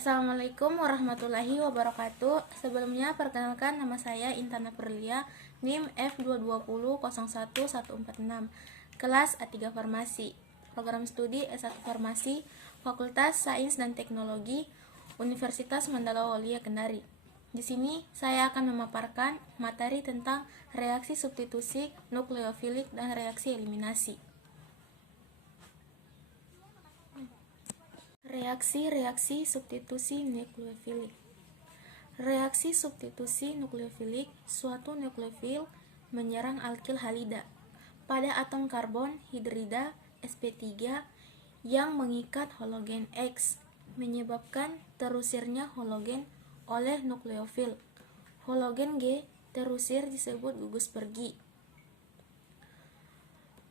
Assalamualaikum warahmatullahi wabarakatuh. Sebelumnya perkenalkan, nama saya Intan Perlia, NIM F220011146, kelas A3 Farmasi, program studi S1 Farmasi, Fakultas Sains dan Teknologi, Universitas Mandala Walia Kendari. Di sini saya akan memaparkan materi tentang reaksi substitusi nukleofilik dan reaksi eliminasi. Reaksi substitusi nukleofilik. Reaksi substitusi nukleofilik, suatu nukleofil menyerang alkil halida pada atom karbon hidrida sp3 yang mengikat halogen X, menyebabkan terusirnya halogen oleh nukleofil. Halogen G terusir disebut gugus pergi.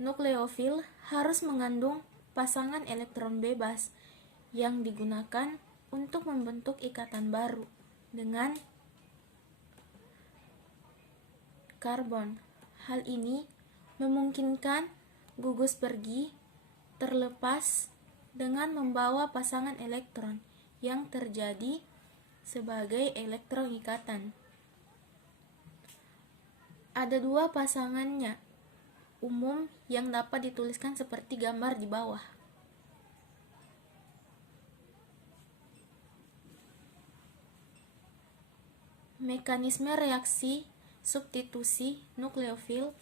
Nukleofil harus mengandung pasangan elektron bebas yang digunakan untuk membentuk ikatan baru dengan karbon. Hal ini memungkinkan gugus pergi terlepas dengan membawa pasangan elektron yang terjadi sebagai elektron ikatan. Ada dua pasangannya umum yang dapat dituliskan seperti gambar di bawah. Mekanisme reaksi substitusi nukleofil.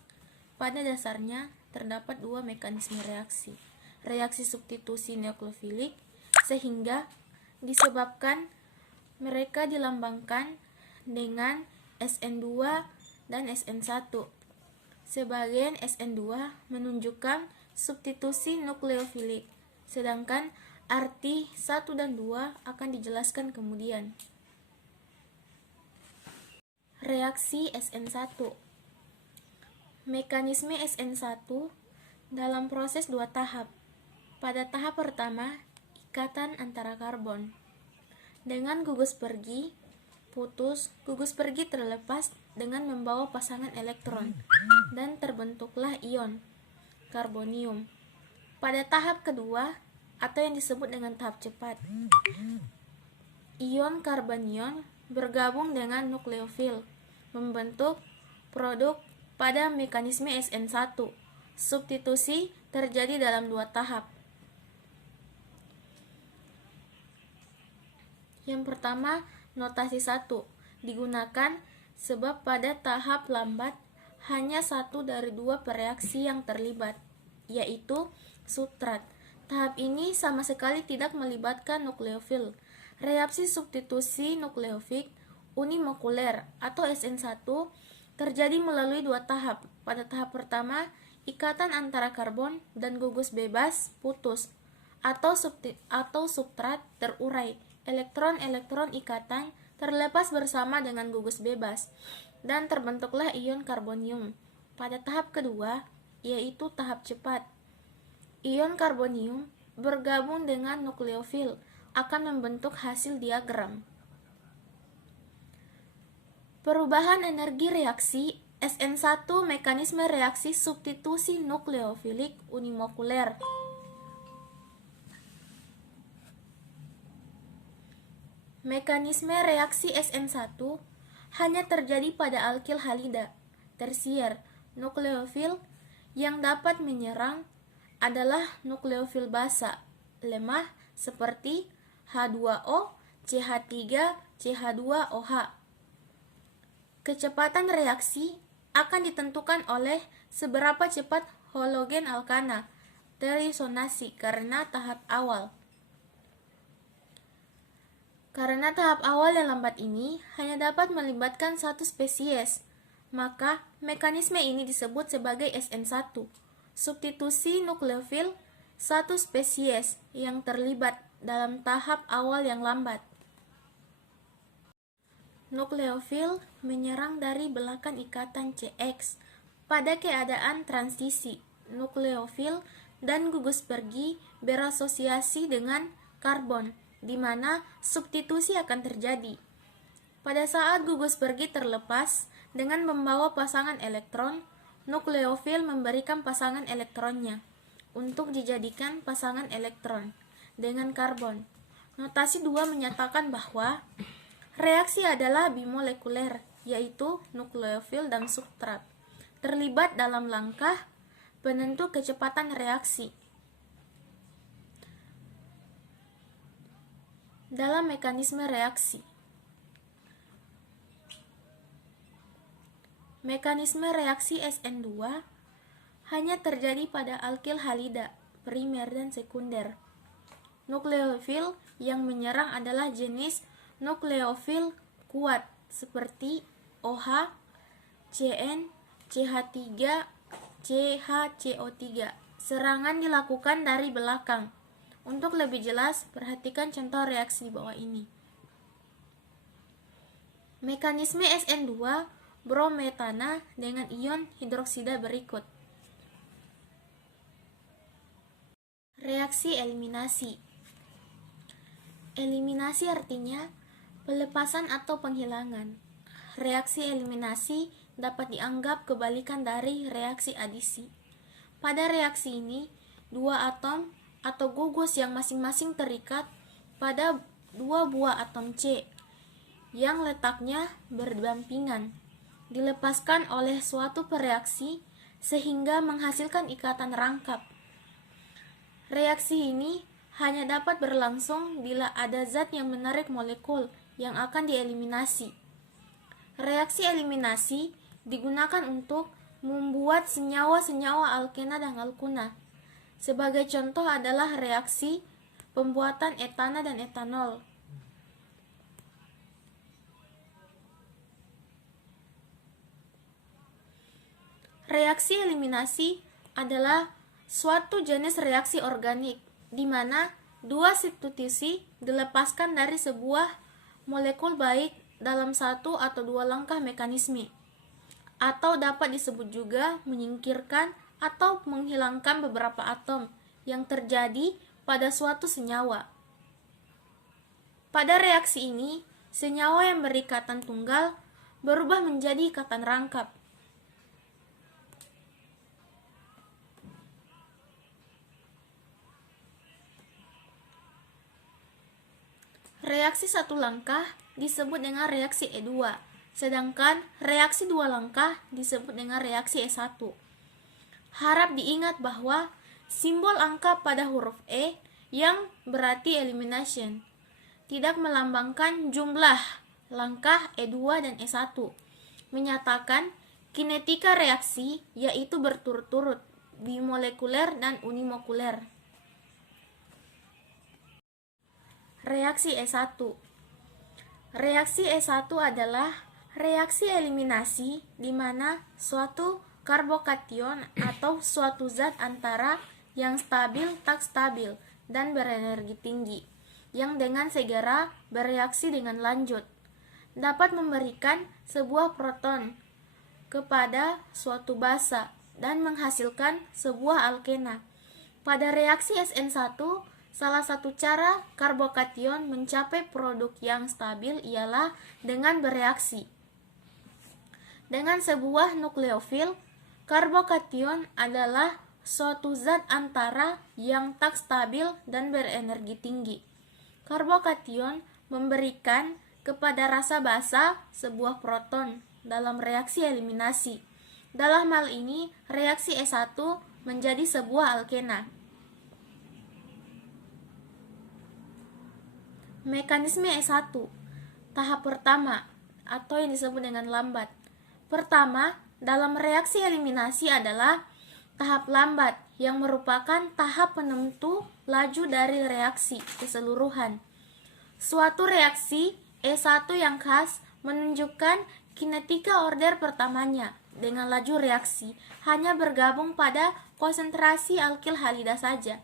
Pada dasarnya terdapat dua mekanisme reaksi. Reaksi substitusi nukleofilik, sehingga disebabkan mereka dilambangkan dengan SN2 dan SN1. Sebagian SN2 menunjukkan substitusi nukleofilik, sedangkan arti 1 dan 2 akan dijelaskan kemudian. Reaksi SN1. Mekanisme SN1 dalam proses dua tahap. Pada tahap pertama, ikatan antara karbon. Dengan gugus pergi putus, gugus pergi terlepas dengan membawa pasangan elektron dan terbentuklah ion karbonium. Pada tahap kedua, atau yang disebut dengan tahap cepat, ion karbanion bergabung dengan nukleofil membentuk produk. Pada mekanisme SN1, substitusi terjadi dalam dua tahap. Yang pertama, notasi 1 digunakan sebab pada tahap lambat hanya satu dari dua pereaksi yang terlibat, yaitu substrat. Tahap ini sama sekali tidak melibatkan nukleofil. Reaksi substitusi nukleofik unimokuler atau SN1 terjadi melalui dua tahap. Pada tahap pertama, ikatan antara karbon dan gugus bebas putus atau substrat terurai. Elektron-elektron ikatan terlepas bersama dengan gugus bebas dan terbentuklah ion karbonium. Pada tahap kedua, yaitu tahap cepat, ion karbonium bergabung dengan nukleofil akan membentuk hasil diagram. Perubahan energi reaksi SN1, mekanisme reaksi substitusi nukleofilik unimokuler. Mekanisme reaksi SN1 hanya terjadi pada alkil halida tersier. Nukleofil yang dapat menyerang adalah nukleofil basa lemah seperti H2O, CH3, CH2OH. Kecepatan reaksi akan ditentukan oleh seberapa cepat halogen alkana terisonasi karena tahap awal. Karena tahap awal yang lambat ini hanya dapat melibatkan satu spesies, maka mekanisme ini disebut sebagai SN1, substitusi nukleofil satu spesies yang terlibat dalam tahap awal yang lambat. Nukleofil menyerang dari belakang ikatan CX. Pada keadaan transisi, nukleofil dan gugus pergi berasosiasi dengan karbon, di mana substitusi akan terjadi. Pada saat gugus pergi terlepas dengan membawa pasangan elektron, nukleofil memberikan pasangan elektronnya untuk dijadikan pasangan elektron dengan karbon. Notasi 2 menyatakan bahwa reaksi adalah bimolekuler, yaitu nukleofil dan substrat, terlibat dalam langkah penentu kecepatan reaksi. Dalam mekanisme reaksi, mekanisme reaksi SN2 hanya terjadi pada alkil halida, primer dan sekunder. Nukleofil yang menyerang adalah jenis nukleofil kuat seperti OH, CN, CH3, CHCO3. Serangan dilakukan dari belakang. Untuk lebih jelas, perhatikan contoh reaksi di bawah ini. Mekanisme SN2 brometana dengan ion hidroksida berikut. Reaksi eliminasi. Eliminasi artinya pelepasan atau penghilangan. Reaksi eliminasi dapat dianggap kebalikan dari reaksi adisi. Pada reaksi ini, dua atom atau gugus yang masing-masing terikat pada dua buah atom C yang letaknya berdampingan dilepaskan oleh suatu pereaksi sehingga menghasilkan ikatan rangkap. Reaksi ini hanya dapat berlangsung bila ada zat yang menarik molekul yang akan dieliminasi. Reaksi eliminasi digunakan untuk membuat senyawa-senyawa alkena dan alkuna. Sebagai contoh adalah reaksi pembuatan etana dan etanol. Reaksi eliminasi adalah suatu jenis reaksi organik di mana dua substitusi dilepaskan dari sebuah molekul baik dalam satu atau dua langkah mekanisme, atau dapat disebut juga menyingkirkan atau menghilangkan beberapa atom yang terjadi pada suatu senyawa. Pada reaksi ini, senyawa yang berikatan tunggal berubah menjadi ikatan rangkap. Reaksi satu langkah disebut dengan reaksi E2, sedangkan reaksi dua langkah disebut dengan reaksi E1. Harap diingat bahwa simbol angka pada huruf E yang berarti elimination tidak melambangkan jumlah langkah E2 dan E1, menyatakan kinetika reaksi yaitu berturut-turut, bimolekuler dan unimokuler. Reaksi E1. Reaksi E1 adalah reaksi eliminasi di mana suatu karbokation atau suatu zat antara yang stabil tak stabil dan berenergi tinggi yang dengan segera bereaksi dengan lanjut dapat memberikan sebuah proton kepada suatu basa dan menghasilkan sebuah alkena. Pada reaksi SN1, salah satu cara karbokation mencapai produk yang stabil ialah dengan bereaksi dengan sebuah nukleofil. Karbokation adalah suatu zat antara yang tak stabil dan berenergi tinggi. Karbokation memberikan kepada rasa basa sebuah proton dalam reaksi eliminasi. Dalam hal ini, reaksi E1 menjadi sebuah alkena. Mekanisme E1. Tahap pertama atau yang disebut dengan lambat. Pertama, dalam reaksi eliminasi adalah tahap lambat yang merupakan tahap penentu laju dari reaksi keseluruhan. Suatu reaksi E1 yang khas menunjukkan kinetika order pertamanya dengan laju reaksi hanya bergabung pada konsentrasi alkil halida saja.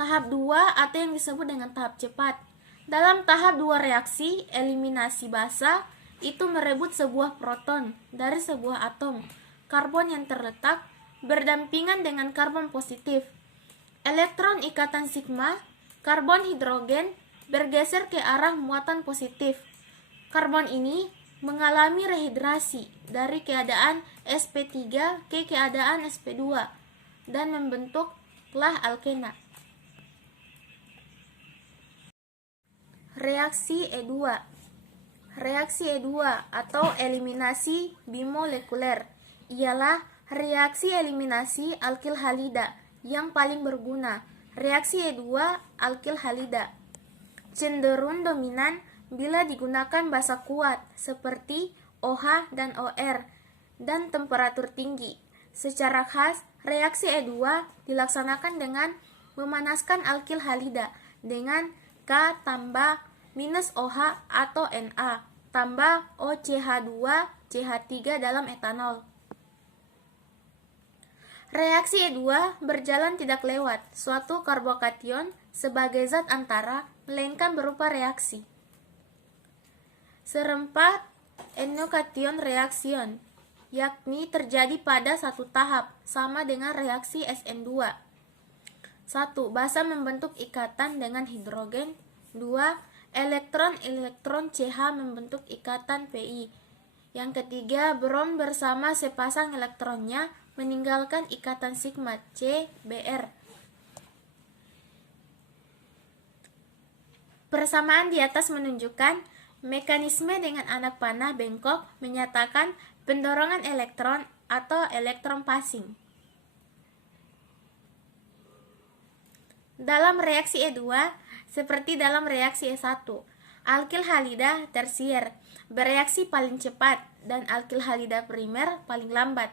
Tahap 2 atau yang disebut dengan tahap cepat. Dalam tahap 2 reaksi eliminasi basa itu merebut sebuah proton dari sebuah atom karbon yang terletak berdampingan dengan karbon positif. Elektron ikatan sigma karbon hidrogen bergeser ke arah muatan positif. Karbon ini mengalami rehidrasi dari keadaan sp3 ke keadaan sp2 dan membentuklah alkena. Reaksi E2. Reaksi E2 atau eliminasi bimolekuler ialah reaksi eliminasi alkil halida yang paling berguna. Reaksi E2 alkil halida cenderung dominan bila digunakan basa kuat seperti OH dan OR dan temperatur tinggi. Secara khas, reaksi E2 dilaksanakan dengan memanaskan alkil halida dengan K tambah minus OH atau Na tambah OCH2 CH3 dalam etanol. Reaksi E2 berjalan tidak lewat suatu karbokation sebagai zat antara, melainkan berupa reaksi. Serempat enokation reaction, yakni terjadi pada satu tahap, sama dengan reaksi SN2. 1. Basa membentuk ikatan dengan hidrogen. 2. Elektron CH membentuk ikatan Pi. Yang ketiga, brom bersama sepasang elektronnya meninggalkan ikatan sigma C Br. Persamaan di atas menunjukkan mekanisme dengan anak panah bengkok menyatakan pendorongan elektron atau elektron passing. Dalam reaksi E2, seperti dalam reaksi E1, alkil halida tersier bereaksi paling cepat dan alkil halida primer paling lambat.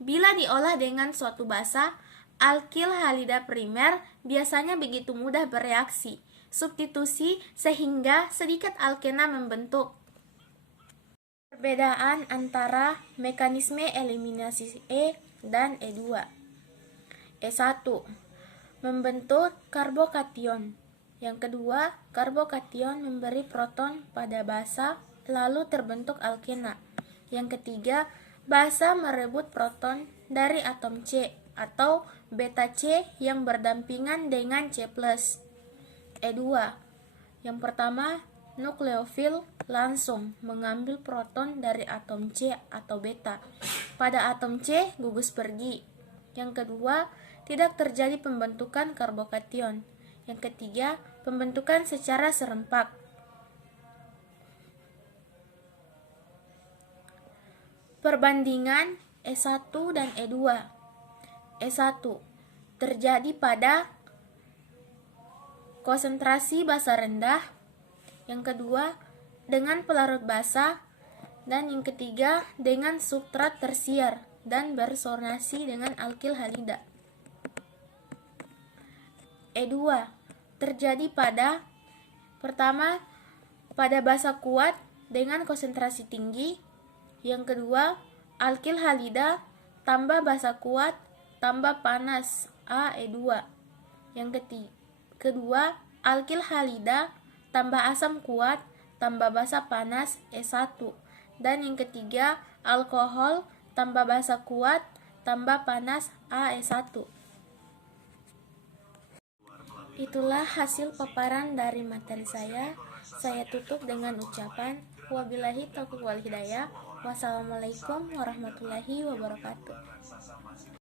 Bila diolah dengan suatu basa, alkil halida primer biasanya begitu mudah bereaksi substitusi sehingga sedikit alkena membentuk. Perbedaan antara mekanisme eliminasi E dan E2. E1 membentuk karbokation. Yang kedua, karbokation memberi proton pada basa lalu terbentuk alkena. Yang ketiga, basa merebut proton dari atom C atau beta C yang berdampingan dengan C+. E2. Yang pertama, nukleofil langsung mengambil proton dari atom C atau beta. Pada atom C gugus pergi. Yang kedua, tidak terjadi pembentukan karbokation. Yang ketiga, pembentukan secara serempak. Perbandingan E1 dan E2. E1 terjadi pada konsentrasi basa rendah. Yang kedua, dengan pelarut basa. Dan yang ketiga, dengan substrat tersier dan bersonasi dengan alkil halida. E2 terjadi pada pertama pada basa kuat dengan konsentrasi tinggi. Yang kedua, alkil halida tambah basa kuat tambah panas AE2. Yang kedua, alkil halida tambah asam kuat tambah basa panas E1. Dan yang ketiga, alkohol tambah basa kuat tambah panas AE1. Itulah hasil paparan dari materi saya. Saya tutup dengan ucapan wabillahi taufiq wal hidayah. Wassalamualaikum warahmatullahi wabarakatuh.